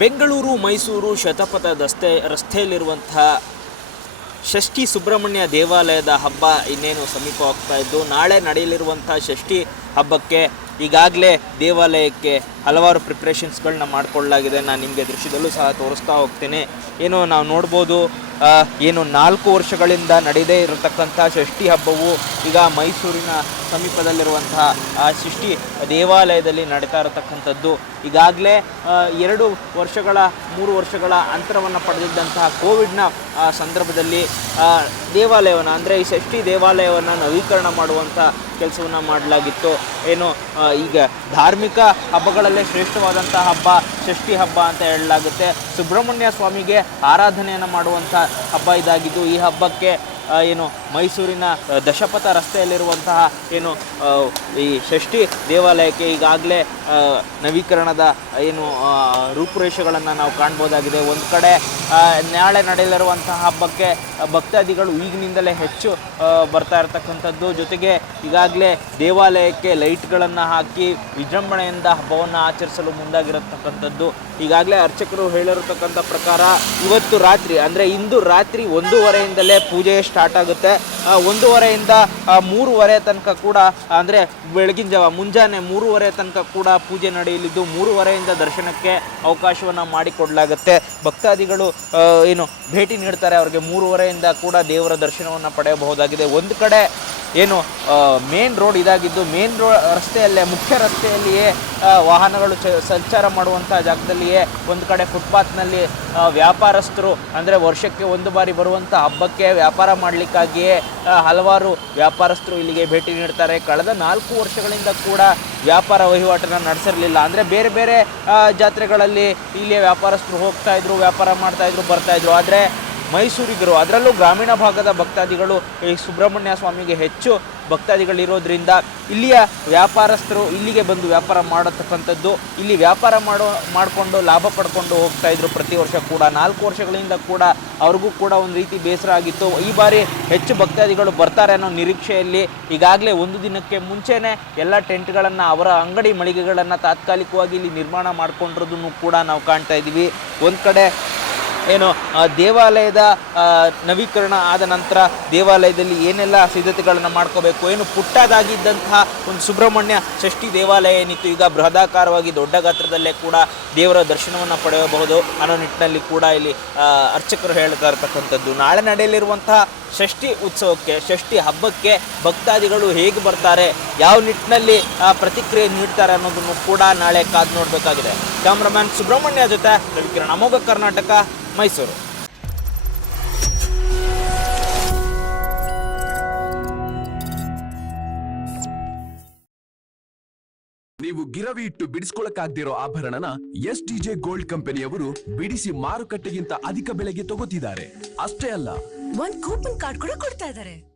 ಬೆಂಗಳೂರು ಮೈಸೂರು ಶತಪಥ ರಸ್ತೆಯಲ್ಲಿರುವಂತಹ ಷಷ್ಠಿ ಸುಬ್ರಹ್ಮಣ್ಯ ದೇವಾಲಯದ ಹಬ್ಬ ಇನ್ನೇನು ಸಮೀಪವಾಗ್ತಾ ಇದ್ದು ನಾಳೆ ನಡೆಯಲಿರುವಂಥ ಷಷ್ಠಿ ಹಬ್ಬಕ್ಕೆ ಈಗಾಗಲೇ ದೇವಾಲಯಕ್ಕೆ ಹಲವಾರು ಪ್ರಿಪ್ರೇಷನ್ಸ್ಗಳನ್ನ ಮಾಡಿಕೊಳ್ಳಲಾಗಿದೆ. ನಾನು ನಿಮಗೆ ದೃಶ್ಯದಲ್ಲೂ ಸಹ ತೋರಿಸ್ತಾ ಹೋಗ್ತೇನೆ. ಏನು ನಾವು ನೋಡ್ಬೋದು, ಏನು 4 ವರ್ಷಗಳಿಂದ ನಡೆಯದೇ ಇರತಕ್ಕಂಥ ಷಷ್ಠಿ ಹಬ್ಬವು ಈಗ ಮೈಸೂರಿನ ಸಮೀಪದಲ್ಲಿರುವಂತಹ ಆ ಷಷ್ಠಿ ದೇವಾಲಯದಲ್ಲಿ ನಡೀತಾ ಇರತಕ್ಕಂಥದ್ದು. ಈಗಾಗಲೇ 3 ವರ್ಷಗಳ ಅಂತರವನ್ನು ಪಡೆದಿದ್ದಂತಹ ಕೋವಿಡ್ನ ಸಂದರ್ಭದಲ್ಲಿ ದೇವಾಲಯವನ್ನು ಅಂದರೆ ಈ ಷಷ್ಠಿ ದೇವಾಲಯವನ್ನು ನವೀಕರಣ ಮಾಡುವಂಥ ಕೆಲಸವನ್ನು ಮಾಡಲಾಗಿತ್ತು. ಏನು ಈಗ ಧಾರ್ಮಿಕ ಹಬ್ಬಗಳಲ್ಲೇ ಶ್ರೇಷ್ಠವಾದಂಥ ಹಬ್ಬ ಷಷ್ಠಿ ಹಬ್ಬ ಅಂತ ಹೇಳಲಾಗುತ್ತೆ. ಸುಬ್ರಹ್ಮಣ್ಯ ಸ್ವಾಮಿಗೆ ಆರಾಧನೆಯನ್ನು ಮಾಡುವಂಥ ಹಬ್ಬ ಇದಾಗಿದ್ದು ಈ ಹಬ್ಬಕ್ಕೆ ಏನು ಮೈಸೂರಿನ ದಶಪಥ ರಸ್ತೆಯಲ್ಲಿರುವಂತಹ ಏನು ಈ ಷಷ್ಠಿ ದೇವಾಲಯಕ್ಕೆ ಈಗಾಗಲೇ ನವೀಕರಣದ ಏನು ರೂಪುರೇಷೆಗಳನ್ನು ನಾವು ಕಾಣ್ಬೋದಾಗಿದೆ. ಒಂದು ಕಡೆ ನಾಳೆ ನಡೆಯಲಿರುವಂತಹ ಹಬ್ಬಕ್ಕೆ ಭಕ್ತಾದಿಗಳು ಈಗಿನಿಂದಲೇ ಹೆಚ್ಚು ಬರ್ತಾ ಇರತಕ್ಕಂಥದ್ದು. ಜೊತೆಗೆ ಈಗಾಗಲೇ ದೇವಾಲಯಕ್ಕೆ ಲೈಟ್ಗಳನ್ನು ಹಾಕಿ ವಿಜೃಂಭಣೆಯಿಂದ ಹಬ್ಬವನ್ನು ಆಚರಿಸಲು ಮುಂದಾಗಿರತಕ್ಕಂಥದ್ದು. ಈಗಾಗಲೇ ಅರ್ಚಕರು ಹೇಳಿರತಕ್ಕಂಥ ಪ್ರಕಾರ ಇವತ್ತು ರಾತ್ರಿ ಅಂದರೆ ಇಂದು ರಾತ್ರಿ 1:30ಯಿಂದಲೇ ಪೂಜೆ ಸ್ಟಾರ್ಟ್ ಆಗುತ್ತೆ. 1:30ಯಿಂದ 3:30 ತನಕ ಕೂಡ ಅಂದರೆ ಬೆಳಗಿನ ಜಾವ ಮುಂಜಾನೆ 3:30 ತನಕ ಕೂಡ ಪೂಜೆ ನಡೆಯಲಿದ್ದು 3:30ಯಿಂದ ದರ್ಶನಕ್ಕೆ ಅವಕಾಶವನ್ನು ಮಾಡಿಕೊಡಲಾಗುತ್ತೆ. ಭಕ್ತಾದಿಗಳು ಏನು ಭೇಟಿ ನೀಡ್ತಾರೆ ಅವ್ರಿಗೆ 3:30ಯಿಂದ ಕೂಡ ದೇವರ ದರ್ಶನವನ್ನು ಪಡೆಯಬಹುದಾಗಿದೆ. ಒಂದು ಕಡೆ ಏನು ಮೇನ್ ರೋಡ್ ಇದಾಗಿದ್ದು ಮೇನ್ ರಸ್ತೆಯಲ್ಲೇ ಮುಖ್ಯ ರಸ್ತೆಯಲ್ಲಿಯೇ ವಾಹನಗಳು ಸಂಚಾರ ಮಾಡುವಂಥ ಜಾಗದಲ್ಲಿಯೇ ಒಂದು ಕಡೆ ಫುಟ್ಪಾತ್ನಲ್ಲಿ ವ್ಯಾಪಾರಸ್ಥರು ಅಂದರೆ ವರ್ಷಕ್ಕೆ ಒಂದು ಬಾರಿ ಬರುವಂಥ ಹಬ್ಬಕ್ಕೆ ವ್ಯಾಪಾರ ಮಾಡಲಿಕ್ಕಾಗಿಯೇ ಹಲವಾರು ವ್ಯಾಪಾರಸ್ಥರು ಇಲ್ಲಿಗೆ ಭೇಟಿ ನೀಡ್ತಾರೆ. ಕಳೆದ 4 ವರ್ಷಗಳಿಂದ ಕೂಡ ವ್ಯಾಪಾರ ವಹಿವಾಟನ್ನು ನಡೆಸಿರಲಿಲ್ಲ. ಅಂದರೆ ಬೇರೆ ಬೇರೆ ಜಾತ್ರೆಗಳಲ್ಲಿ ಇಲ್ಲಿಯ ವ್ಯಾಪಾರಸ್ಥರು ಹೋಗ್ತಾಯಿದ್ರು, ವ್ಯಾಪಾರ ಮಾಡ್ತಾಯಿದ್ರು, ಬರ್ತಾಯಿದ್ರು. ಆದರೆ ಮೈಸೂರಿಗರು ಅದರಲ್ಲೂ ಗ್ರಾಮೀಣ ಭಾಗದ ಭಕ್ತಾದಿಗಳು ಈ ಸುಬ್ರಹ್ಮಣ್ಯ ಸ್ವಾಮಿಗೆ ಹೆಚ್ಚು ಭಕ್ತಾದಿಗಳಿರೋದ್ರಿಂದ ಇಲ್ಲಿಯ ವ್ಯಾಪಾರಸ್ಥರು ಇಲ್ಲಿಗೆ ಬಂದು ವ್ಯಾಪಾರ ಮಾಡತಕ್ಕಂಥದ್ದು. ಇಲ್ಲಿ ವ್ಯಾಪಾರ ಮಾಡಿಕೊಂಡು ಲಾಭ ಪಡ್ಕೊಂಡು ಹೋಗ್ತಾಯಿದ್ರು ಪ್ರತಿ ವರ್ಷ ಕೂಡ. 4 ವರ್ಷಗಳಿಂದ ಕೂಡ ಅವ್ರಿಗೂ ಕೂಡ ಒಂದು ರೀತಿ ಬೇಸರ ಆಗಿತ್ತು. ಈ ಬಾರಿ ಹೆಚ್ಚು ಭಕ್ತಾದಿಗಳು ಬರ್ತಾರೆ ಅನ್ನೋ ನಿರೀಕ್ಷೆಯಲ್ಲಿ ಈಗಾಗಲೇ ಒಂದು ದಿನಕ್ಕೆ ಮುಂಚೆನೇ ಎಲ್ಲ ಟೆಂಟ್ಗಳನ್ನು ಅವರ ಅಂಗಡಿ ಮಳಿಗೆಗಳನ್ನು ತಾತ್ಕಾಲಿಕವಾಗಿ ಇಲ್ಲಿ ನಿರ್ಮಾಣ ಮಾಡಿಕೊಂಡಿರೋದನ್ನು ಕೂಡ ನಾವು ಕಾಣ್ತಾ ಇದ್ದೀವಿ. ಒಂದು ಕಡೆ ಏನು ದೇವಾಲಯದ ನವೀಕರಣ ಆದ ನಂತರ ದೇವಾಲಯದಲ್ಲಿ ಏನೆಲ್ಲ ಸಿದ್ಧತೆಗಳನ್ನು ಮಾಡ್ಕೋಬೇಕು, ಏನು ಪುಟ್ಟದಾಗಿದ್ದಂತಹ ಒಂದು ಸುಬ್ರಹ್ಮಣ್ಯ ಷಷ್ಠಿ ದೇವಾಲಯ ಏನಿತ್ತು ಈಗ ಬೃಹದಾಕಾರವಾಗಿ ದೊಡ್ಡ ಗಾತ್ರದಲ್ಲೇ ಕೂಡ ದೇವರ ದರ್ಶನವನ್ನು ಪಡೆಯಬಹುದು ಅನ್ನೋ ನಿಟ್ಟಿನಲ್ಲಿ ಕೂಡ ಇಲ್ಲಿ ಅರ್ಚಕರು ಹೇಳ್ತಾ ಇರತಕ್ಕಂಥದ್ದು. ನಾಳೆ ನಡೆಯಲಿರುವಂತಹ ಷಷ್ಠಿ ಉತ್ಸವಕ್ಕೆ ಷಷ್ಠಿ ಹಬ್ಬಕ್ಕೆ ಭಕ್ತಾದಿಗಳು ಹೇಗೆ ಬರ್ತಾರೆ, ಯಾವ ನಿಟ್ಟಿನಲ್ಲಿ ಪ್ರತಿಕ್ರಿಯೆ ನೀಡ್ತಾರೆ ಅನ್ನೋದನ್ನು ಕೂಡ ನಾಳೆ ಕಾದು ನೋಡಬೇಕಾಗಿದೆ. ಕ್ಯಾಮ್ರಾಮ್ಯಾನ್ ಸುಬ್ರಹ್ಮಣ್ಯ ಜೊತೆ ರವಿಕಿರಣ್, ಅಮೋಘ ಕರ್ನಾಟಕ, ಮೈಸೂರು. ನೀವು ಗಿರವಿ ಇಟ್ಟು ಬಿಡಿಸ್ಕೊಳಕ್ಕಾಗ್ದಿರೋ ಆಭರಣನ STJ ಗೋಲ್ಡ್ ಕಂಪನಿಯವರು ಬಿಡಿಸಿ ಮಾರುಕಟ್ಟೆಗಿಂತ ಅಧಿಕ ಬೆಲೆಗೆ ತಗೋತಿದ್ದಾರೆ. ಅಷ್ಟೇ ಅಲ್ಲ, ಒಂದು ಕೂಪನ್ ಕಾರ್ಡ್ ಕೂಡ ಕೊಡ್ತಾ ಇದ್ದಾರೆ.